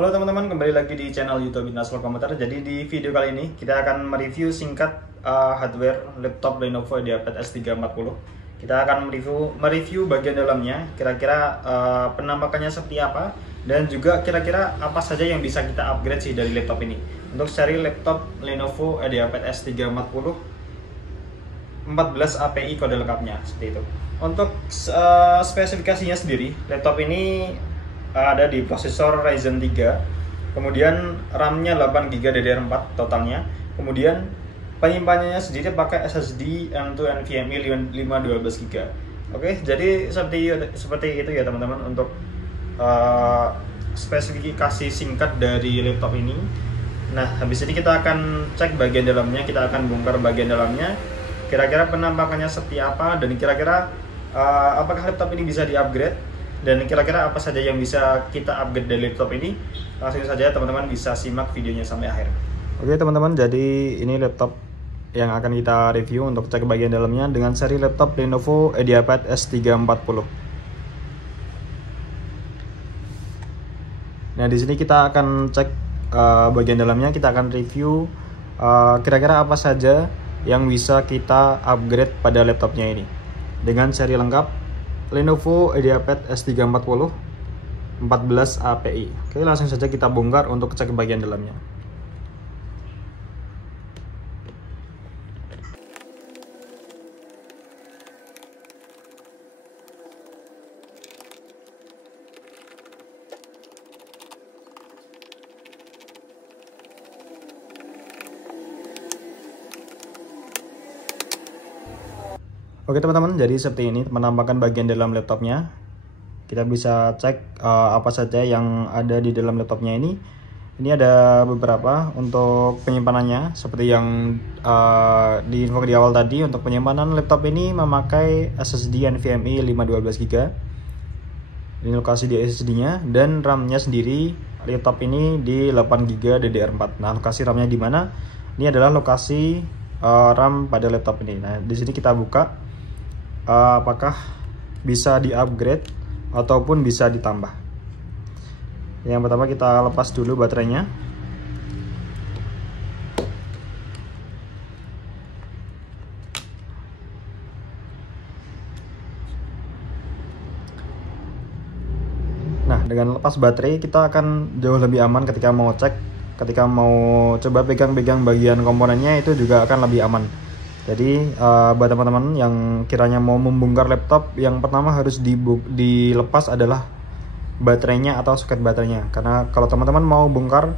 Halo teman-teman, kembali lagi di channel YouTube International Komputer. Jadi di video kali ini kita akan mereview singkat hardware laptop Lenovo IdeaPad S340. Kita akan mereview bagian dalamnya, kira-kira penampakannya seperti apa, dan juga kira-kira apa saja yang bisa kita upgrade sih dari laptop ini. Untuk seri laptop Lenovo IdeaPad S340 14 API kode lengkapnya seperti itu. Untuk spesifikasinya sendiri, laptop ini ada di prosesor Ryzen 3, kemudian RAM-nya 8GB DDR4 totalnya, kemudian penyimpanannya sendiri pakai SSD M2 NVMe 512GB. Oke, jadi seperti itu ya teman-teman untuk spesifikasi singkat dari laptop ini. Nah, habis ini kita akan cek bagian dalamnya, kita akan bongkar bagian dalamnya, kira-kira penampakannya seperti apa, dan kira-kira apakah laptop ini bisa di-upgrade, dan kira-kira apa saja yang bisa kita upgrade dari laptop ini. Langsung saja teman-teman bisa simak videonya sampai akhir. Oke teman-teman, jadi ini laptop yang akan kita review untuk cek bagian dalamnya dengan seri laptop Lenovo IdeaPad S340. Nah, di sini kita akan cek bagian dalamnya, kita akan review kira-kira apa saja yang bisa kita upgrade pada laptopnya ini dengan seri lengkap Lenovo IdeaPad S340 14 API. Oke, langsung saja kita bongkar untuk cek bagian dalamnya. Oke teman-teman, jadi seperti ini penampakan bagian dalam laptopnya. Kita bisa cek apa saja yang ada di dalam laptopnya ini. Ini ada beberapa untuk penyimpanannya, seperti yang di info di awal tadi. Untuk penyimpanan laptop ini memakai SSD NVMe 512GB. Ini lokasi di SSD-nya, dan RAM-nya sendiri laptop ini di 8GB DDR4. Nah, lokasi RAM-nya di mana? Ini adalah lokasi RAM pada laptop ini. Nah, di sini kita buka. Apakah bisa di-upgrade ataupun bisa ditambah. Yang pertama kita lepas dulu baterainya. Nah, dengan lepas baterai kita akan jauh lebih aman ketika mau cek, ketika mau coba pegang-pegang bagian komponennya, itu juga akan lebih aman. Jadi buat teman-teman yang kiranya mau membongkar laptop, yang pertama harus dilepas adalah baterainya atau soket baterainya. Karena kalau teman-teman mau bongkar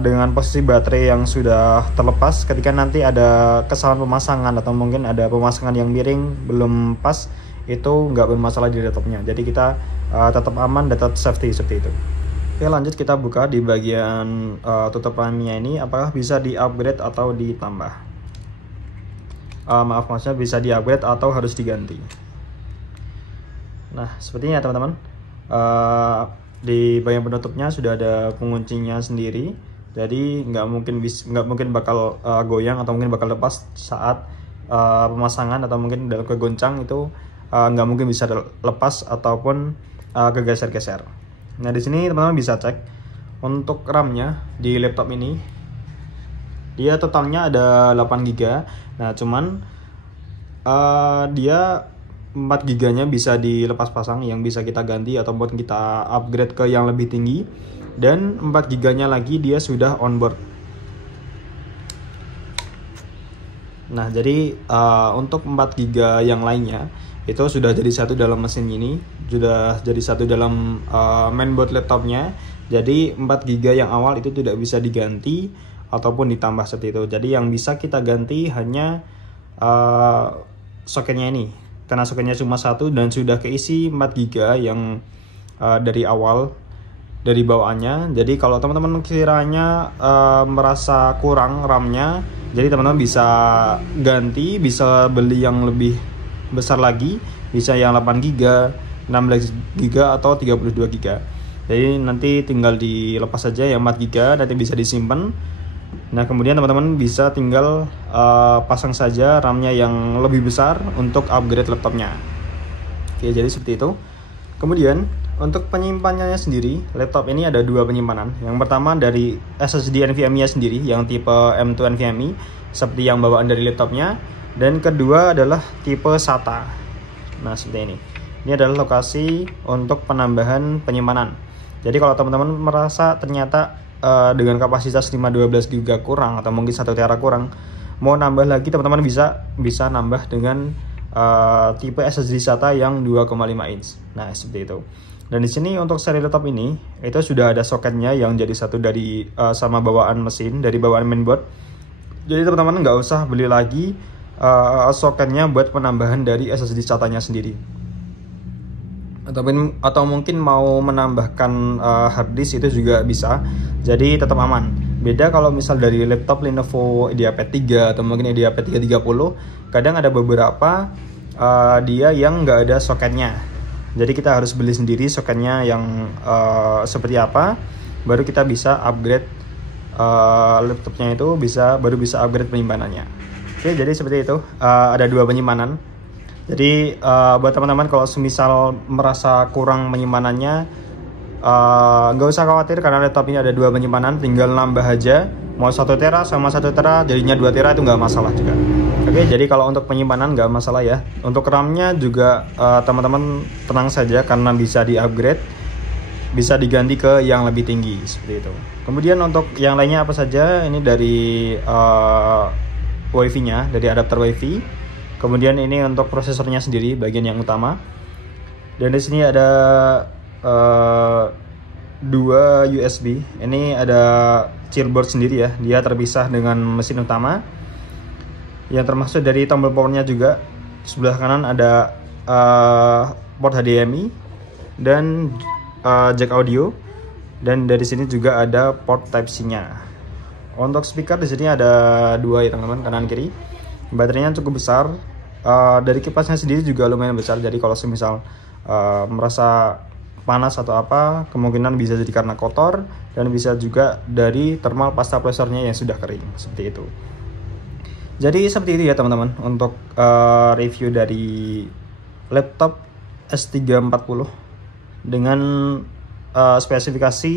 dengan posisi baterai yang sudah terlepas, ketika nanti ada kesalahan pemasangan atau mungkin ada pemasangan yang miring belum pas, itu nggak bermasalah di laptopnya. Jadi kita tetap aman dan tetap safety seperti itu. Oke, lanjut kita buka di bagian tutup RAM-nya ini, apakah bisa di-upgrade atau ditambah. Maaf, maksudnya bisa di-upgrade atau harus diganti. Nah, sepertinya teman-teman, di bagian penutupnya sudah ada penguncinya sendiri, jadi nggak mungkin bakal goyang atau mungkin bakal lepas saat pemasangan, atau mungkin dalam kegoncang itu nggak mungkin bisa lepas ataupun kegeser-geser. Nah, di sini teman-teman bisa cek untuk RAM-nya di laptop ini. Dia totalnya ada 8GB. Nah, cuman dia 4GB-nya bisa dilepas pasang, yang bisa kita ganti ataupun kita upgrade ke yang lebih tinggi. Dan 4GB-nya lagi dia sudah onboard. Nah, jadi untuk 4GB yang lainnya itu sudah jadi satu dalam mesin ini, sudah jadi satu dalam mainboard laptopnya. Jadi 4GB yang awal itu tidak bisa diganti ataupun ditambah seperti itu. Jadi yang bisa kita ganti hanya soketnya ini, karena soketnya cuma satu dan sudah keisi 4GB yang dari awal, dari bawaannya. Jadi kalau teman-teman kiranya merasa kurang RAM-nya, jadi teman-teman bisa ganti, bisa beli yang lebih besar lagi, bisa yang 8GB, 16GB atau 32GB. Jadi nanti tinggal dilepas saja yang 4GB, nanti bisa disimpan. Nah, kemudian teman-teman bisa tinggal pasang saja RAM-nya yang lebih besar untuk upgrade laptopnya. Oke, jadi seperti itu. Kemudian Untuk penyimpanannya sendiri, laptop ini ada dua penyimpanan. Yang pertama dari SSD NVMe-nya sendiri yang tipe M2 NVMe seperti yang bawaan dari laptopnya, dan kedua adalah tipe SATA. Nah, seperti ini. Ini adalah lokasi untuk penambahan penyimpanan. Jadi kalau teman-teman merasa ternyata dengan kapasitas 512 GB kurang atau mungkin 1 TB kurang, mau nambah lagi, teman-teman bisa nambah dengan tipe SSD SATA yang 2,5 inch. Nah, seperti itu. Dan di sini untuk seri laptop ini itu sudah ada soketnya yang jadi satu dari sama bawaan mesin, dari bawaan mainboard. Jadi teman-teman nggak usah beli lagi soketnya buat penambahan dari SSD SATA-nya sendiri. Atau mungkin mau menambahkan hard disk itu juga bisa. Jadi tetap aman. Beda kalau misal dari laptop Lenovo IdeaPad 3 atau mungkin IdeaPad 330, kadang ada beberapa dia yang nggak ada soketnya. Jadi kita harus beli sendiri soketnya yang seperti apa, baru kita bisa upgrade laptopnya itu, baru bisa upgrade penyimpanannya. Oke, jadi seperti itu. Ada dua penyimpanan. Jadi buat teman-teman kalau semisal merasa kurang penyimpanannya, nggak usah khawatir karena laptop ini ada dua penyimpanan, tinggal nambah aja. Mau 1 tera sama 1 tera jadinya 2 tera itu nggak masalah juga. Oke, jadi kalau untuk penyimpanan nggak masalah ya. Untuk RAM-nya juga teman-teman tenang saja karena bisa di-upgrade, bisa diganti ke yang lebih tinggi seperti itu. Kemudian untuk yang lainnya apa saja? Ini dari WiFi-nya, dari adapter WiFi. Kemudian ini untuk prosesornya sendiri, bagian yang utama. Dan di sini ada dua USB. Ini ada chillboard sendiri ya, dia terpisah dengan mesin utama yang termasuk dari tombol powernya juga. Sebelah kanan ada port HDMI dan jack audio, dan dari sini juga ada port Type-C nya. Untuk speaker di sini ada dua ya teman-teman, kanan kiri. Baterainya cukup besar. Dari kipasnya sendiri juga lumayan besar, jadi kalau semisal merasa panas atau apa, kemungkinan bisa jadi karena kotor, dan bisa juga dari thermal pasta prosesornya yang sudah kering seperti itu. Jadi seperti itu ya teman-teman untuk review dari laptop S340 dengan spesifikasi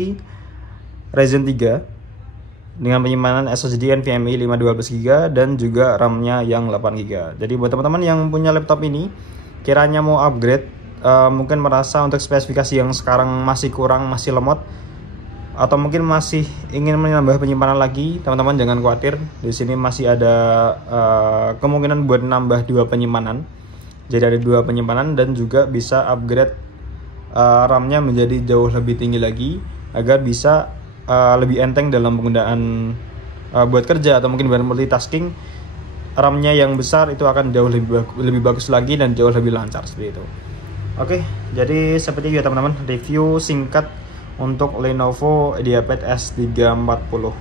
Ryzen 3 dengan penyimpanan SSD NVMe 512 GB dan juga RAM-nya yang 8 GB. Jadi buat teman-teman yang punya laptop ini kiranya mau upgrade, mungkin merasa untuk spesifikasi yang sekarang masih kurang, masih lemot, atau mungkin masih ingin menambah penyimpanan lagi, teman-teman jangan khawatir. Di sini masih ada kemungkinan buat nambah dua penyimpanan. Jadi ada dua penyimpanan dan juga bisa upgrade RAM-nya menjadi jauh lebih tinggi lagi agar bisa lebih enteng dalam penggunaan buat kerja atau mungkin buat multitasking. RAM-nya yang besar itu akan jauh lebih bagus lagi dan jauh lebih lancar seperti itu. Oke, jadi seperti itu ya teman-teman, review singkat untuk Lenovo IdeaPad S340.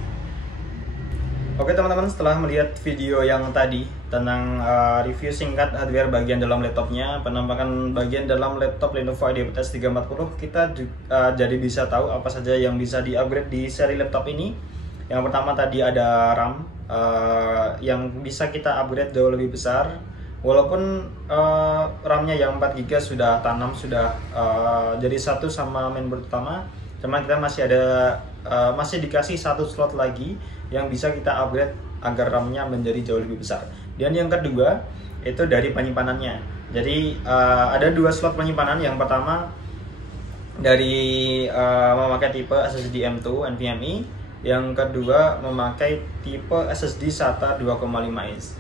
Oke teman-teman, setelah melihat video yang tadi tentang review singkat hardware bagian dalam laptopnya, penampakan bagian dalam laptop Lenovo IdeaPad S340, kita jadi bisa tahu apa saja yang bisa di-upgrade di seri laptop ini. Yang pertama tadi ada RAM yang bisa kita upgrade jauh lebih besar. Walaupun RAM-nya yang 4 GB sudah tanam, sudah jadi satu sama mainboard utama, cuman kita masih dikasih satu slot lagi yang bisa kita upgrade agar RAM-nya menjadi jauh lebih besar. Dan yang kedua itu dari penyimpanannya. Jadi ada dua slot penyimpanan. Yang pertama dari memakai tipe SSD M2 NVMe, yang kedua memakai tipe SSD SATA 2,5 inch.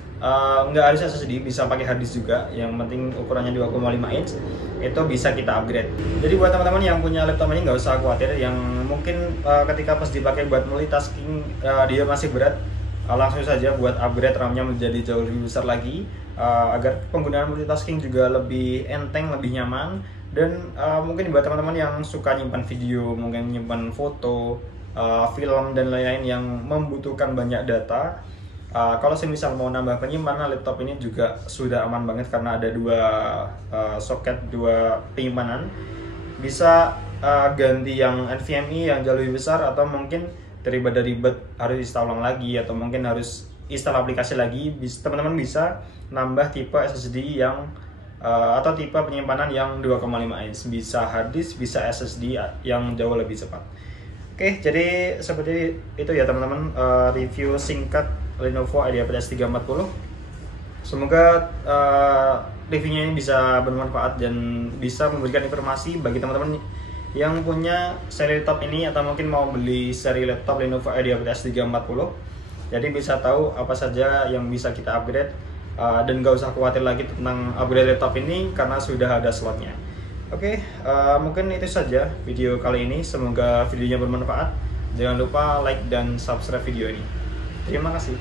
Nggak harus SSD, bisa pakai hard disk juga, yang penting ukurannya 2,5 inch itu bisa kita upgrade. Jadi buat teman-teman yang punya laptop ini nggak usah khawatir, yang mungkin ketika pas dipakai buat multitasking dia masih berat, langsung saja buat upgrade RAM-nya menjadi jauh lebih besar lagi agar penggunaan multitasking juga lebih enteng, lebih nyaman. Dan mungkin buat teman-teman yang suka nyimpan video, mungkin nyimpan foto, film dan lain-lain yang membutuhkan banyak data, kalau semisal mau nambah penyimpanan, laptop ini juga sudah aman banget karena ada dua soket, dua penyimpanan. Bisa ganti yang NVMe yang jauh lebih besar, atau mungkin daripada ribet harus install ulang lagi atau mungkin harus install aplikasi lagi, teman-teman bisa nambah tipe SSD yang atau tipe penyimpanan yang 2,5 inch, bisa hard disk, bisa SSD yang jauh lebih cepat. Oke, jadi seperti itu ya teman-teman, review singkat Lenovo IdeaPad S340. Semoga reviewnya ini bisa bermanfaat dan bisa memberikan informasi bagi teman-teman yang punya seri laptop ini atau mungkin mau beli seri laptop Lenovo IdeaPad S340. Jadi bisa tahu apa saja yang bisa kita upgrade, dan gak usah khawatir lagi tentang upgrade laptop ini karena sudah ada slotnya. Oke, mungkin itu saja video kali ini. Semoga videonya bermanfaat. Jangan lupa like dan subscribe video ini. Terima kasih.